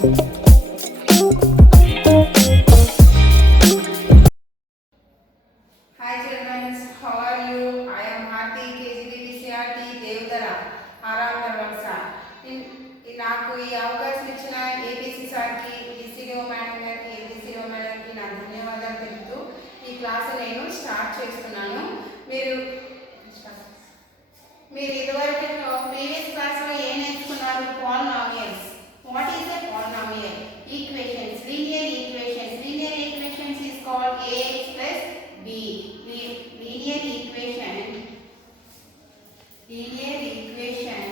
Hi children, how are you? I am Harti, KGBCRT, Devdara, Aram Narvaksa. నాకు ఈ అవకాశం ఇచ్చిన ఏబీసీ సార్కి, డిసిడిఓ మేడం గారికి, ఏబీసీడీఓ మేడంకి నా ధన్యవాదాలు తెలుపుతూ ఈ క్లాస్ నేను స్టార్ట్ చేస్తున్నాను. మీరు ఇదివరకు ప్రీవియస్ క్లాస్లో ఏం నేర్చుకున్నారు? Polynomials. What is a polynomial? Equations, linear equations. Linear equations is called ax plus b. Linear equation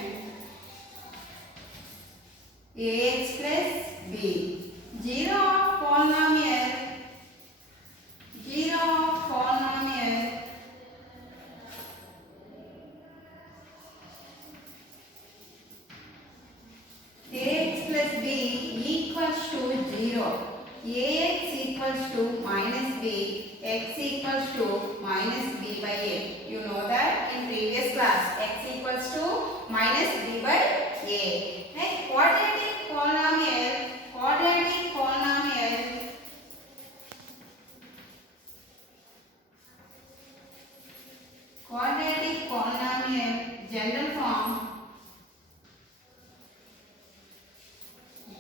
ax plus b. Zero of polynomial ax plus b equals to 0. ax equals to minus b, x equals to minus b by a. You know that in previous class, x equals to minus b by a. Next, quadratic polynomial.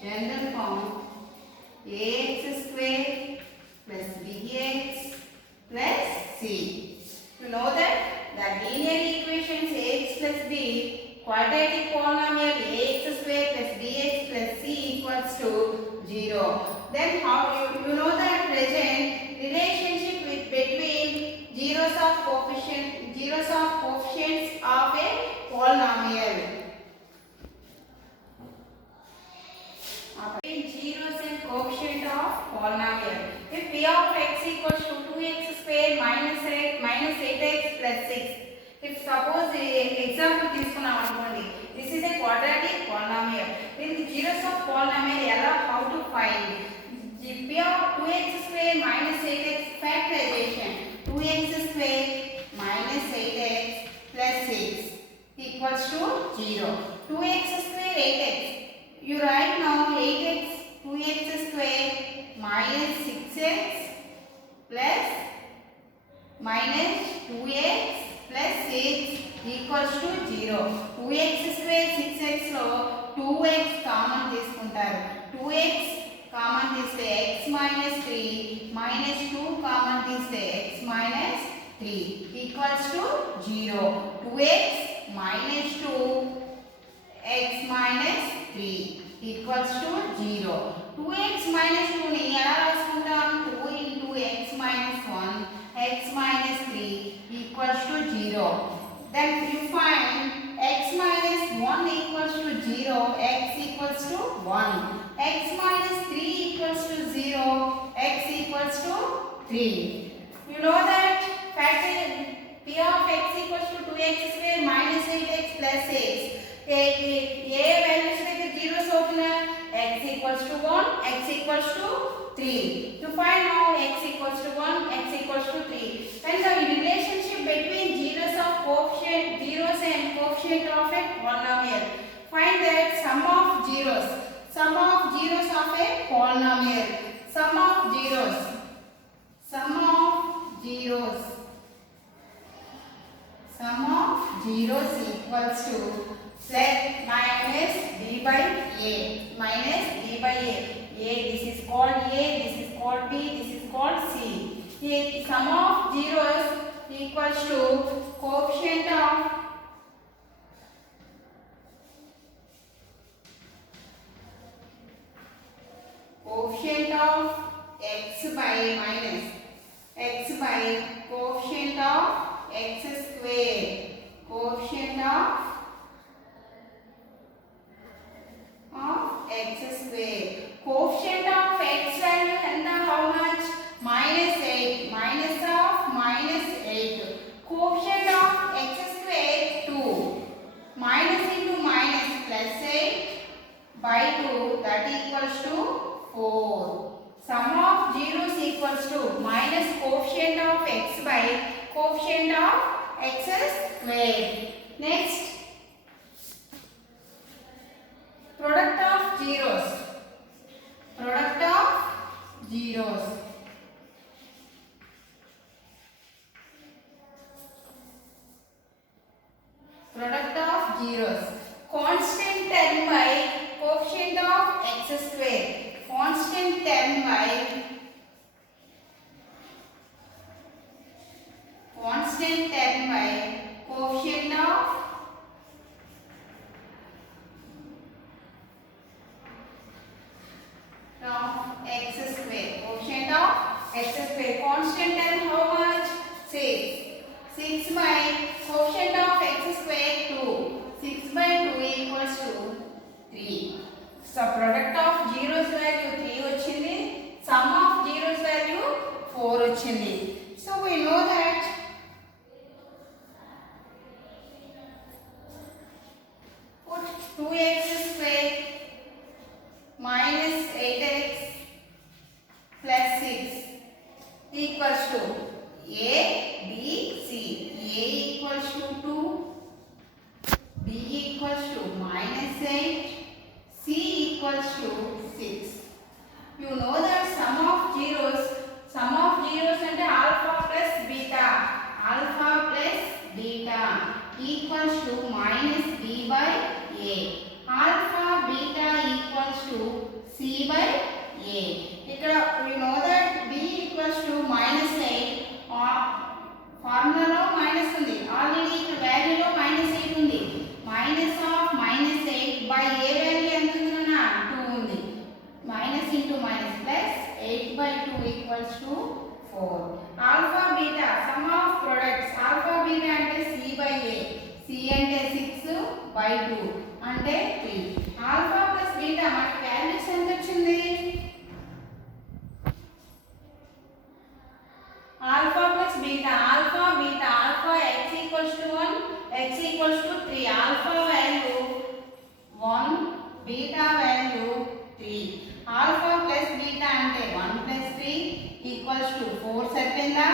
General form ax square plus bx plus c. You know that the linear equations ax plus b, quadratic polynomial ax square plus bx plus c equals to 0. Then how you know that present relationship between zeros of coefficients of a polynomial. Zeros and coefficient of polynomial. If p of x equals to 2x square minus 8x plus 6. If suppose example తీసుకున్నాం అనుకోండి, this is a quadratic polynomial. Then the zeros of polynomial how to find? P of 2x square minus 8x factorization. 2x square minus 8x plus 6 equals to 0. 2x square 8x. You write now 8x, 2x square minus 6x plus minus 2x plus 6 equals to 0. 2x square 6x లో 2x common తీసుకుంటారు. 2x common తీస్తే x minus 3 minus 2 కామన్ తీస్తే x minus 3 equals to 0. 2x minus 2 x minus 3 equals to 0. 2x minus 2 ని ఎలా రాసుకుంటాం? 2 into x minus 1 x minus 3 equals to 0. Then you find x minus 1 equals to 0, x equals to 1. X minus 3 equals to 0, x equals to 3. You know that factor p of x equals to 2x square minus 8x plus 6. A values దగ్గర zeros అవుతున్నా, x equals to 1, x equals to 3. To find now x equals to 1, x equals to 3. And the relationship between zeros and coefficient of a polynomial. Find that sum of zeros of a polynomial. Sum of zeros equals to plus minus b by a. This is called a, this is called b, this is called c. The sum of zeros equals to coefficient of x by minus x by coefficient of x square. Coefficient of x square. Coefficient of x value and how much? Minus 8. Minus of minus 8. Coefficient of x square 2. Minus into minus plus 8 by 2, that equals to 4. Sum of zeros equals to minus coefficient of x by coefficient of x square. Next, product of zeros. constant term by coefficient of x square. Constant term by coefficient of x square. Coefficient of x square. Constant term how much? 6. 6 by coefficient of x square 2. 6 by 2 equals to 3. So product of zeros value 3 వచ్చింది. Sum of zeros value 4 వచ్చింది. So we know that put 2x square minus 8x plus 6 equals to a, b, c. A equals to 2, b equals to minus 8, c equals to 6. You know that sum of zeros and alpha plus beta equals to minus b by a. Alpha beta equals to c by a. ఇక్కడ we know that b equals to minus 8. ఫార్ములాలో మైనస్ ఉంది, ఆల్రెడీ ఇక్కడ వాల్యూలో మైనస్ 8 ఉంది. Minus of minus 8 బై ఏ వాల్యూ ఎంత ఉంది నాన్న? 2 ఉంది. మైనస్ ఇంటూ మైనస్ ప్లస్ 8 by 2 equals to 4. Alpha beta some of products. Alpha beta అంటే c by a. c అంటే 6 by 2 అంటే 3. ఆల్ఫా ప్లస్ బీటా మనకి వాల్యూస్ ఎంత వచ్చింది? alpha plus beta, alpha x equals to 1, x equals to 3. Alpha value 1, beta value 3. Alpha plus beta అంటే 1 plus 3 equals to 4 సరిపోయిందా?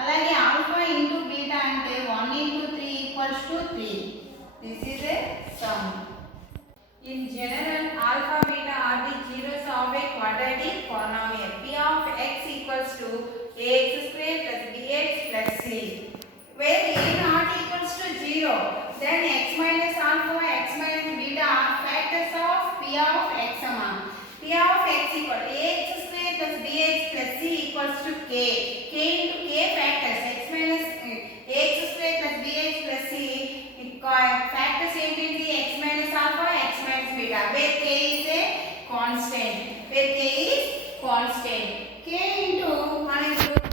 అలాగే alpha into beta అంటే 1 into 3 equals to 3. This is a sum. In general, alpha beta are the zeros of a quadratic polynomial. P of x equals to ax square plus bx plus c, where a not equals to 0, then x minus alpha, x minus beta are factors of p of x. P of x equal ax square plus bx plus c equals to k. K into k factors x minus ax square plus bx plus c factors ఏంటిది? x minus alpha, x minus beta, where k is a constant. K into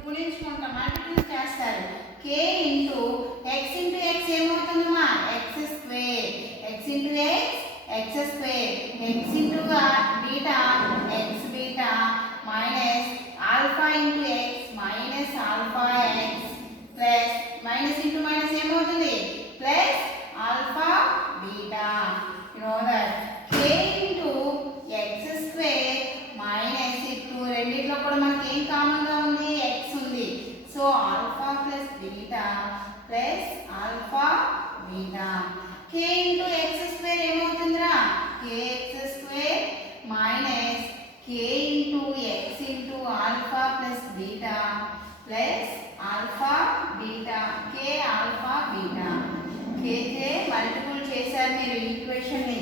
గుణించుకుంటాం, multiply చేస్తారు. k into x ఏమవుతుందమ్మా? x square. x into x square. x into beta, x beta minus alpha into x minus alpha x plus minus into minus ఏమవుతుంది? plus alpha beta. You know that k into x square minus into రెండిట్లో కూడా మనకి ఏం కామన్ గా ఉంది? x ఉంది. So alpha plus beta plus alpha beta. k into x square ఏమవుతుందిరా? kx square minus k into x into alpha plus beta plus alpha beta. k alpha beta. k కే మల్టిపుల్ చేశారు మీరు ఈక్వేషన్ ని.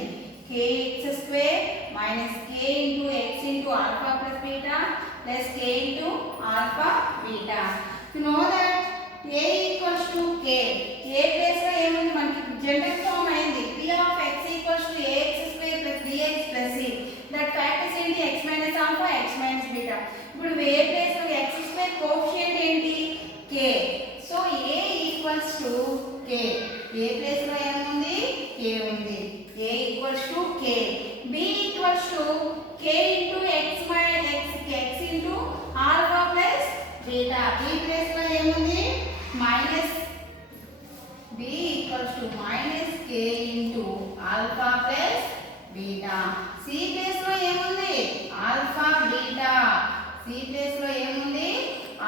kx square minus k into x into alpha plus beta plus k into alpha beta. You know that a equals to k. a place లో ఏముంది? మనకి general form అయింది. p of x equals to ax square plus bx plus c. That factors ఏంటి? x minus alpha, x minus beta. ఇప్పుడు a place లో x square coefficient ఏంటి? k. So a equals to k. a place లో ఏముంది? k ఉంది. a equals to k. b equals to k into x minus x into alpha plus beta. b place లో ఏముంది? minus. b equals to minus k into alpha plus beta. c place లో ఏముంది? alpha beta. c place లో ఏముంది?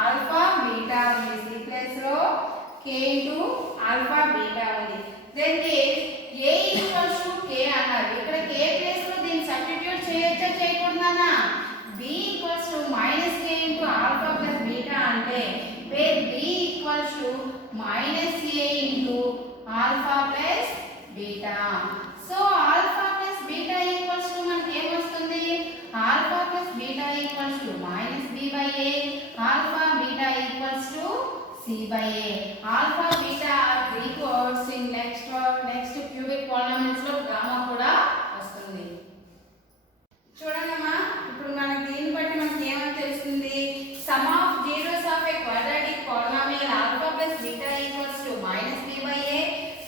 alpha beta ఉంది. c place లో k into alpha beta ఉంది. then this a equals to k అన్నారు. ఇక్కడ k ప్లేస్ లో దీన్ని సబ్స్టిట్యూట్ చేయొచ్చా చేయకూడదా? b equals to minus k into alpha plus beta అంటే where b equals to minus a into alpha plus beta. So C by A. Alpha, beta are Greek words in next cubic polynomials లో gamma కూడా వస్తుంది. చూడండమ్మా, ఇప్పుడు మనకి దీన్ని బట్టి మనకి ఏమని తెలుస్తుంది? Sum of zeros of a quadratic polynomial alpha plus beta equals to minus B by A.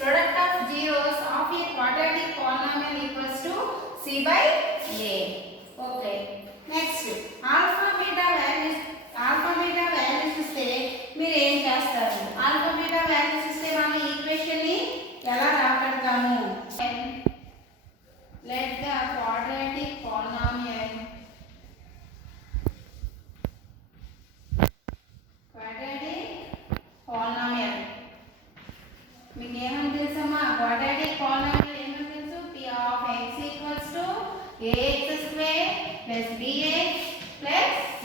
Product of zeros of a quadratic polynomial equals to C by A. Okay. Next, alpha beta values ఇస్తే మీరు ఏం చేస్తారు? Alpha beta values ఇస్తే మనం ఈక్వేషన్ ని ఎలా రాకడతాము? Let the quadratic polynomial మీకు ఏమని తెలుసమ్మా? quadratic polynomial ఏమని తెలుసు? p of x equals to ax square plus bx plus c.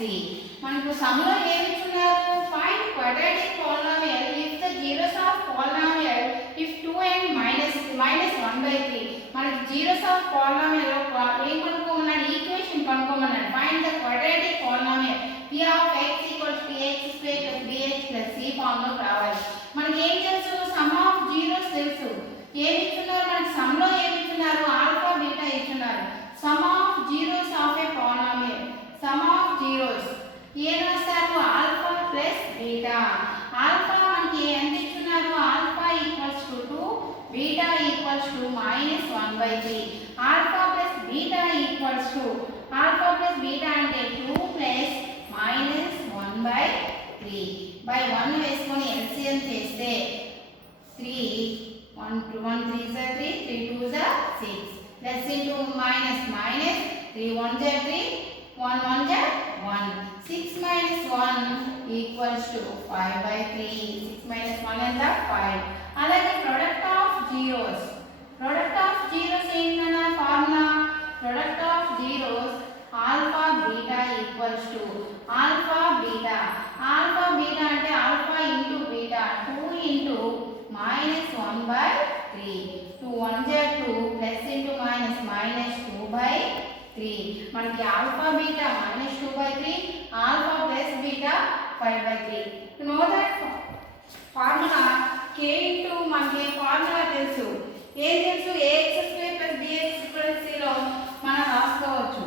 మనకు సమ్ లో ఏమి ఇచ్చున్నారు? find quadratic polynomial if the zeros of polynomial if 2 and minus 1/3. మనకి zeros of polynomial ఏం కనుక్కోమన్నాడు? ఈక్వేషన్ కనుక్కోమన్నాడు. find the quadratic polynomial p of x equals to ax square plus bx plus c form లో రావాలి. మనకి ఏం తెలుసు? సమ్ ఆఫ్ జీరోస్ తెలుసు. ఏమి ఇచ్చున్నారు? మనకి సమ్ లో ఏమి ఇచ్చున్నారు? ఆల్ఫా బీటా ఇచ్చున్నారు. Sum of zeros of a polynomial, sum of zeros ఏం రాస్తారు? Alpha plus beta. ఆల్ఫా మనకి ఎంత ఇచ్చున్నారు? Alpha equals to 2, beta equals to -1/3. Alpha plus beta equals to alpha plus beta అంటే 2 ప్లస్ -1/3 బై 1 వేసుకొని ఎల్సిఎం చేస్తే 3 1 3 3 2 6 ప్లస్ ఇంటూ మైనస్ 3 1 3 1 1 1 6 minus 1 equals to 5/3. 6 minus 1 ఎంత? 5. అలాగే product of zeros ఏంటన్నా formula? product of zeros alpha beta equals to alpha beta అంటే alpha into beta 2 into -1/3. 2 1 2 plus into -2/3. మనకి alpha beta -2/3, alpha plus beta 5/3. Know that formula k into మనకి ఫార్ములా తెలుసు. ఏం తెలుసు? ax square plus bx equals 0 మనం రాసుకోవచ్చు.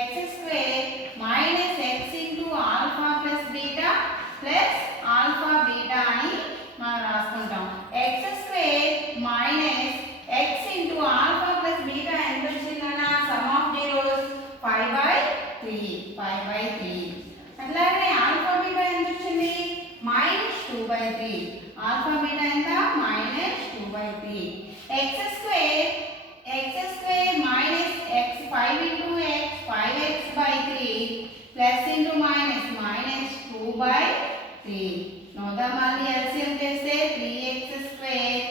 x square minus x into alpha plus beta plus alpha beta అని మనం రాసుకుంటాం. x square minus x into alpha plus beta ఎంత వచ్చిందన్నా? Some of zeros 5/3. అట్లాగే ఆల్ఫా బీటా ఎంత వచ్చింది? -2/3. ఆల్ఫా బీటా ఎంత? -2/3. x square minus x 5 into x 5x/3 plus into minus -2/3. నోదా మళ్ళీ ఎల్సిఎం చేస్తే 3x square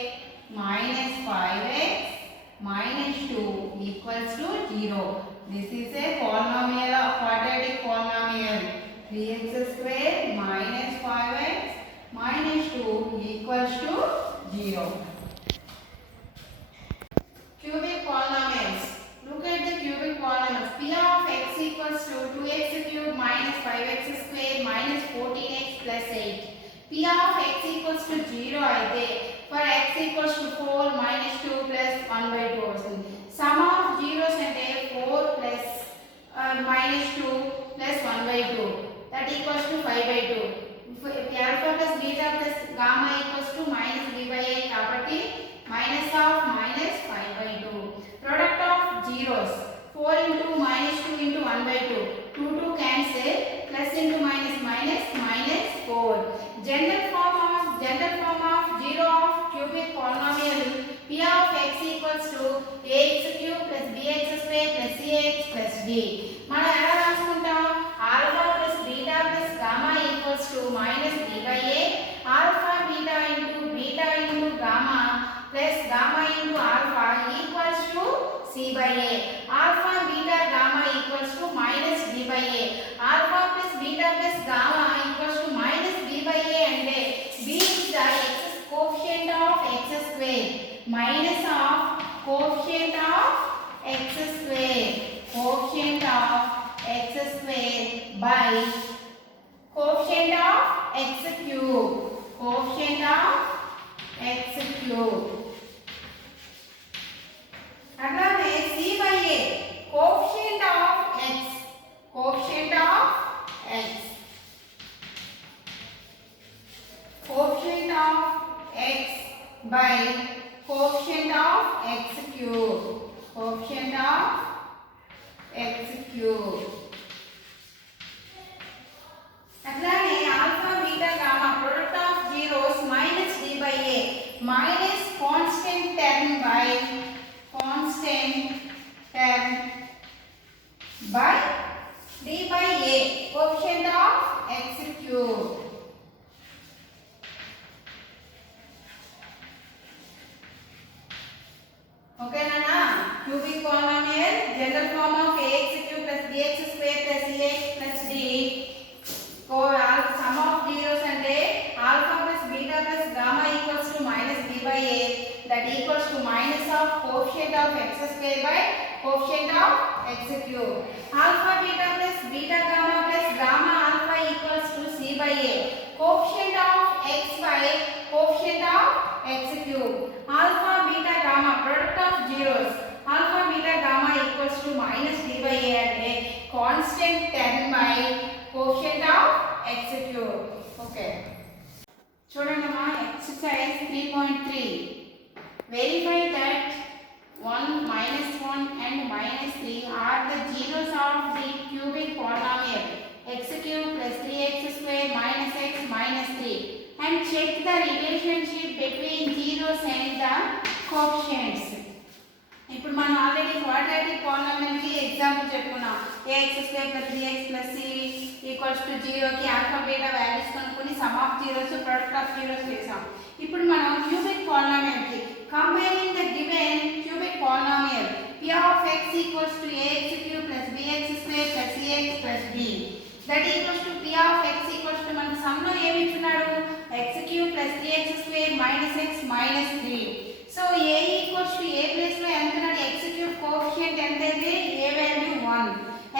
minus 5x minus 2 equals to 0. This is a polynomial of quadratic polynomial. 3x square minus 5x minus 2 equals to 0. Cubic polynomials. Look at the cubic polynomials. P of x equals to 2x cubed minus 5x square minus 14x plus 8. P of x equals to 0 అయితే for x equals to 4 minus 2 plus 1/2 వస్తుంది. Sum of zeros అంటే 4 plus minus 2 plus 1/2 that equals to 5/2. Alpha plus beta plus gamma equals to minus b by a కాబట్టి minus of minus 5/2. Product of zeros 4 into minus 2 into 1/2. 2 cancel plus into minus 4. General form of zero of cubic polynomial p of x equals to ax cube plus bx square plus cx plus d. మనం ఎలా రాసుకుంటాం? Alpha plus beta plus gamma equals to minus b by a. Alpha beta into gamma plus gamma into alpha equals to c by a. Alpha beta gamma equals to minus b by a. Alpha plus beta plus gamma equals to minus b by a అంటే b is the coefficient of x square minus of coefficient of x square by coefficient of x cube అట్లానే C by A coefficient of x coefficient of x coefficient of x by coefficient of x cube coefficient of x cube అట్లానే alpha beta gamma product of zeros minus d by a minus constant term by constant term by d by a coefficient of x cube okay nana cubic polynomial general form of ax cube plus bx square plus ax plus d sum of zeros ante alpha plus beta plus gamma equals to minus b by a that equals to minus of coefficient of x square by coefficient of x cube. Alpha beta plus beta gamma plus gamma alpha equals to c by a coefficient of x by coefficient of x cube. Alpha beta gamma product of zeros. Alpha beta gamma equals to minus d by a and a constant term by coefficient of x cube. Okay. చూడండి మా exercise 3.3. Verify that 1, minus 1 and minus 3 are the zeros of the cubic polynomial x cube plus 3x square minus x minus 3 and check the relationship between zeros and the coefficients. ఇప్పుడు మనం already quadratic polynomial కి ఎగ్జాంపుల్ చెప్పుకున్నాం ax square plus 3x plus c equals to 0 కి alpha beta values కనుక్కొని some of zeros product of zeros చేసాం. ఇప్పుడు మనం cubic polynomial కి comparing the given cubic polynomial p of x equals to ax cube plus bx square plus cx plus d that equals to p of x equals to మన సమ్ లో ఏమి ఇచ్చున్నాడు x cube plus 3x square minus x minus 3. So a equals to a place లో ఎంత ఉన్నాడు x cube coefficient ఎంత అయితే a value 1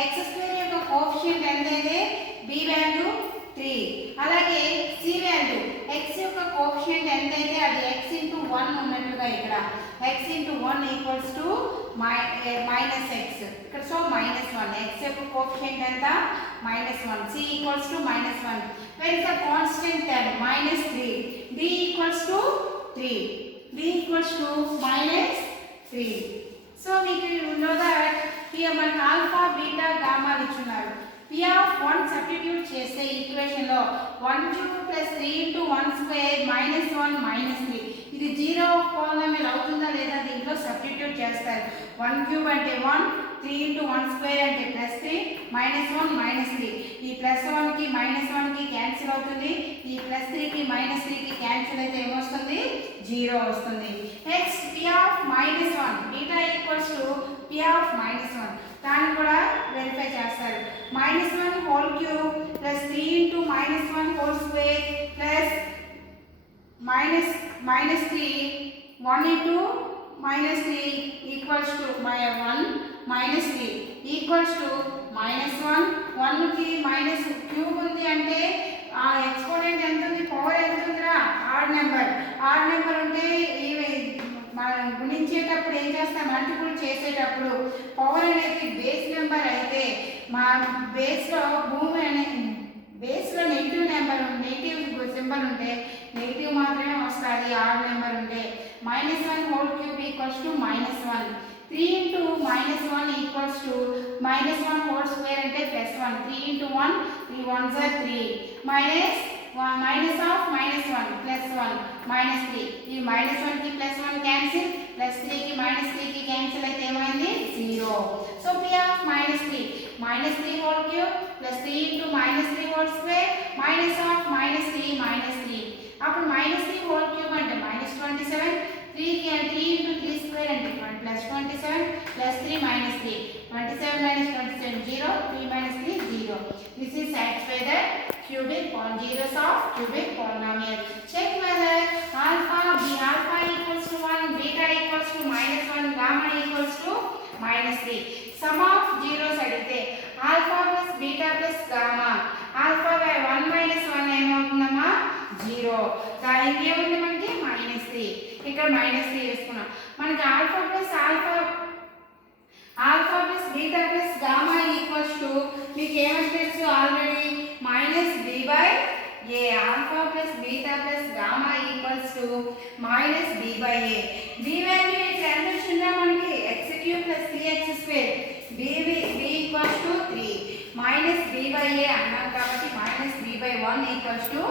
x square యొక్క కోఎఫిషియంట్ ఎంత అయితే b వాల్యూ 3 అలాగే c వాల్యూ x యొక్క కోఎఫిషియంట్ ఎంత అయితే అది x into 1 ఉన్నట్లుగా ఇక్కడ x into 1 equals to minus x ఇక్కడ సో minus 1 x యొక్క కోఎఫిషియంట్ ఎంత minus 1 c equals to minus 1 where is the constant term minus 3 d equals to 3 d equals to minus 3. So we can know that here మనకు alpha beta gamma ఇచ్చున్నారు p of 1 substitute చేస్తే equation లో 1 cube plus 3 into 1 square minus 1 minus 3 ఇది zero polynomial అవుతుందా లేదా దీంట్లో సబ్స్టిట్యూట్ చేస్తారు 1 క్యూబ్ అంటే 1 3 into 1 స్క్వేర్ అంటే ప్లస్ 3 మైనస్ 1 మైనస్ 3 ఈ ప్లస్ 1 కి మైనస్ 1 కి క్యాన్సిల్ అవుతుంది ఈ ప్లస్ 3 కి మైనస్ 3 కి క్యాన్సిల్ అయితే ఏమొస్తుంది 0 వస్తుంది. Next p of minus 1 beta equals to p of minus 1 దాన్ని కూడా వెరిఫై చేస్తారు minus 1 whole cube plus 3 into minus 1 whole square plus minus 3 1 into minus 3 equals to 1 minus 3 equals to minus 1 1 కి మైనస్ క్యూబ్ ఉంది అంటే ఆ ఎక్స్పోనెంట్ ఎంత ఉంది పవర్ ఎంత ఉందిరా ఆడ్ నెంబర్ ఉంటే మనం గుణించేటప్పుడు ఏం చేస్తాం మల్టిపుల్ చేసేటప్పుడు పవర్ అనేది బేస్ నెంబర్ అయితే మా బేస్లో బేస్లో నెగిటివ్ సింబల్ ఉంటే నెగిటివ్ మాత్రమే వస్తుంది ఆడ్ నెంబర్ ఉంటే minus 1 whole cube equals to minus 1 3 into minus 1 equals to minus 1 whole square ante plus 1 3 into 1 3 ones are 3 minus of minus 1 plus 1 minus 3 ఈ minus 1 కి plus 1 cancel plus 3 కి minus 3 కి cancel అయితే ఏమైంది 0. so p of minus 3 whole cube plus 3 into minus 3 whole square minus of minus 3 అప్పుడు minus 3 whole cube అంటే minus 27 3 into 3 square అంటే plus 27 plus 3 minus 3 27 minus 27 0 3 minus 3 0. This is satisfy the cubic zeros of cubic polynomial. Check whether alpha equals to 1 beta equals to minus 1 gamma equals to minus 3. Sum of zeros అడిగితే alpha plus beta plus gamma alpha by 1 minus 1 ఏమవుతుందమ్మా 0. ఇంకేముంది మనకి -3. ఇక్కడ -3 వేసుకున్నాం. మనకి alpha plus beta plus gamma equals to మీకు ఏమని తెలుసు already -b/a. Alpha plus beta plus gamma equals to -b/a. b value ఇక్కడ ఎంత వచ్చిందా మనకి x³ + 3x². b ఈక్వల్స్ టు 3 -b/a అన్నాం కాబట్టి -b/1 ఈక్వల్స్ టు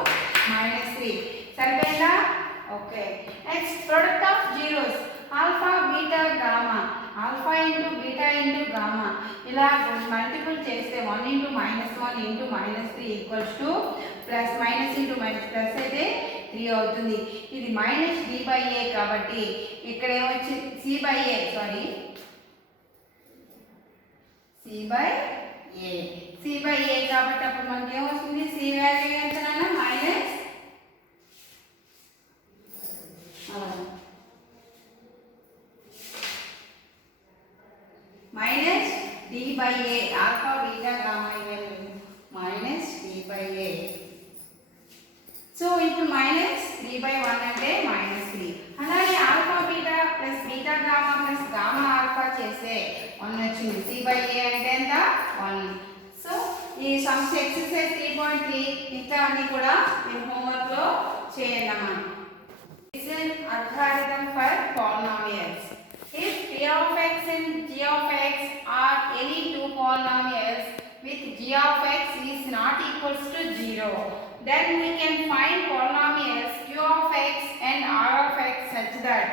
-3. సరిపోయిందా? Okay. Next product of zeros alpha beta gamma. Alpha into beta into gamma ఇలా మల్టిపుల్ చేస్తే 1 × -1 × -3 equals to plus minus into minus plus అయితే 3 అవుతుంది. ఇది -d/a కాబట్టి ఇక్కడ ఏమొచ్చింది c/a కాబట్టి అప్పుడు మనకి ఏమొస్తుంది c వాల్యూ ఎంతనన్నా -d/a. Alpha beta gamma -d/a. So ఇప్పుడు -3/1 అంటే -3. అలాగే alpha beta plus beta gamma plus gamma alpha చేస్తే 1 వచ్చింది. c/a అంటే ఎంత 1. సో ఈ సమ్స్ ఎక్సర్సైజ్ 3.3 మిగతావన్నీ కూడా మీరు హోంవర్క్ లో చేయండి అమ్మా. This is algorithm for polynomials. If p of x and g of x are any two polynomials with g of x is not equals to 0, then we can find polynomials q of x and r of x such that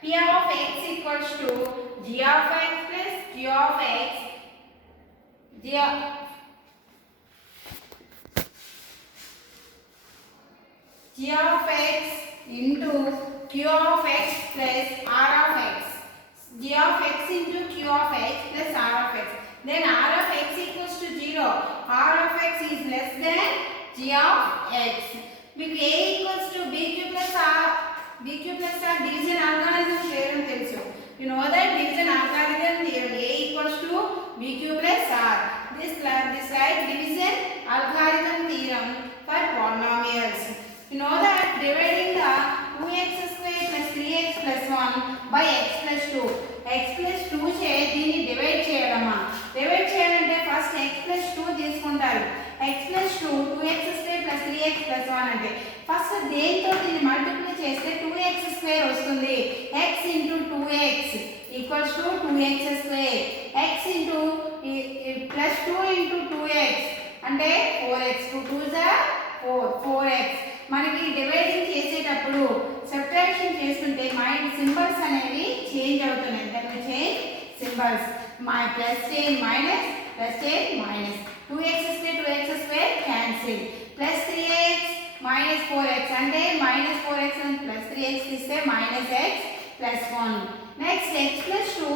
p of x equals to g of x plus q of x g of x into q of x plus r of x. g of x into q of x plus r of x. Then r of x equals to 0. r of x is less than g of x. మీకు a equals to bq plus r division algorithm చేయడం తెలుసు. You know that division algorithm theorem. a equals to bq plus r. This like division algorithm theorem for polynomials. You know that dividing the 2x² plus 3x plus 1 by x plus 2. x plus 2 చే దీన్ని డివైడ్ చేయడమా. డివైడ్ చేయాలంటే first x plus 2 తీసుకుంటారు. x plus 2 2x² plus 3x plus 1 అంటే ఫస్ట్ దేంతో దీన్ని మల్టిప్లై చేస్తే 2x² వస్తుంది. x into 2x equals to 2x². x into plus 2 into 2x అంటే 4x. 2 2s are 4x. మనకి డివైడింగ్ చేసేటప్పుడు సబ్ట్రాక్షన్ చేస్తుంటే మైండ్ సింబల్స్ అనేవి చేంజ్ అవుతున్నాయి. దాన్ని change symbols plus change minus plus change minus 2x² cancel plus 3x minus 4x అంటే -4x and plus 3x ఇస్తే -x plus 1. Next x plus 2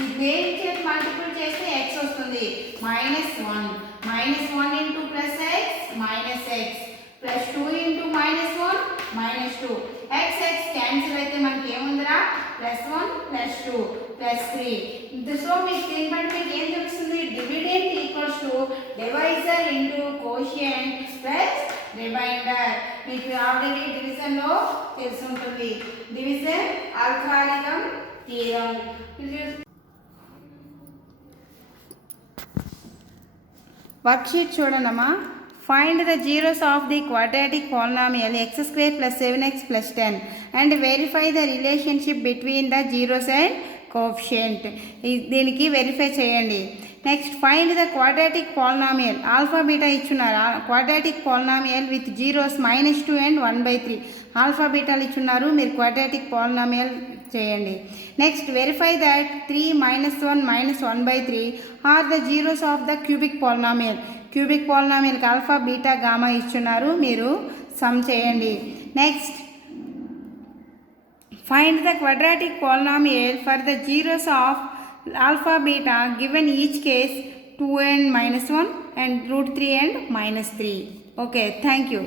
ఈ దేని చేత మల్టిపుల్ చేస్తే x వస్తుంది. -1 into plus x minus x plus 2 into -1 -2. x క్యాన్సిల్ అయితే మనకి ఏముందిరా +1 +2 +3. సో మీకు దీన్ని బట్టి మీకు ఏం తెలుస్తుంది dividend equals to divisor into quotient plus remainder. మీకు ఆల్రెడీ డివిజన్ లో తెలిసి ఉంటుంది. Division algorithm theorem. వర్క్షీట్ చూడండమ్మా. Find the zeros of the quadratic polynomial x² plus 7x plus 10 and verify the relationship between the zeros and coefficient. దీనికి verify చేయండి. Next find the quadratic polynomial alpha beta ఇచ్చున్నారు. Quadratic polynomial with zeros -2 and 1/3 ఆల్ఫా బీటాలు ఇచ్చున్నారు. మీరు quadratic polynomial చేయండి. Next verify that 3 -1 -1/3 or the zeros of the cubic polynomial. Cubic పాలినామియల్కి alpha beta gamma ఇచ్చున్నారు. మీరు సమ్ చేయండి. Next find the quadratic polynomial for the zeros of alpha beta given each case 2 and -1 and √3 and -3. Okay, thank you.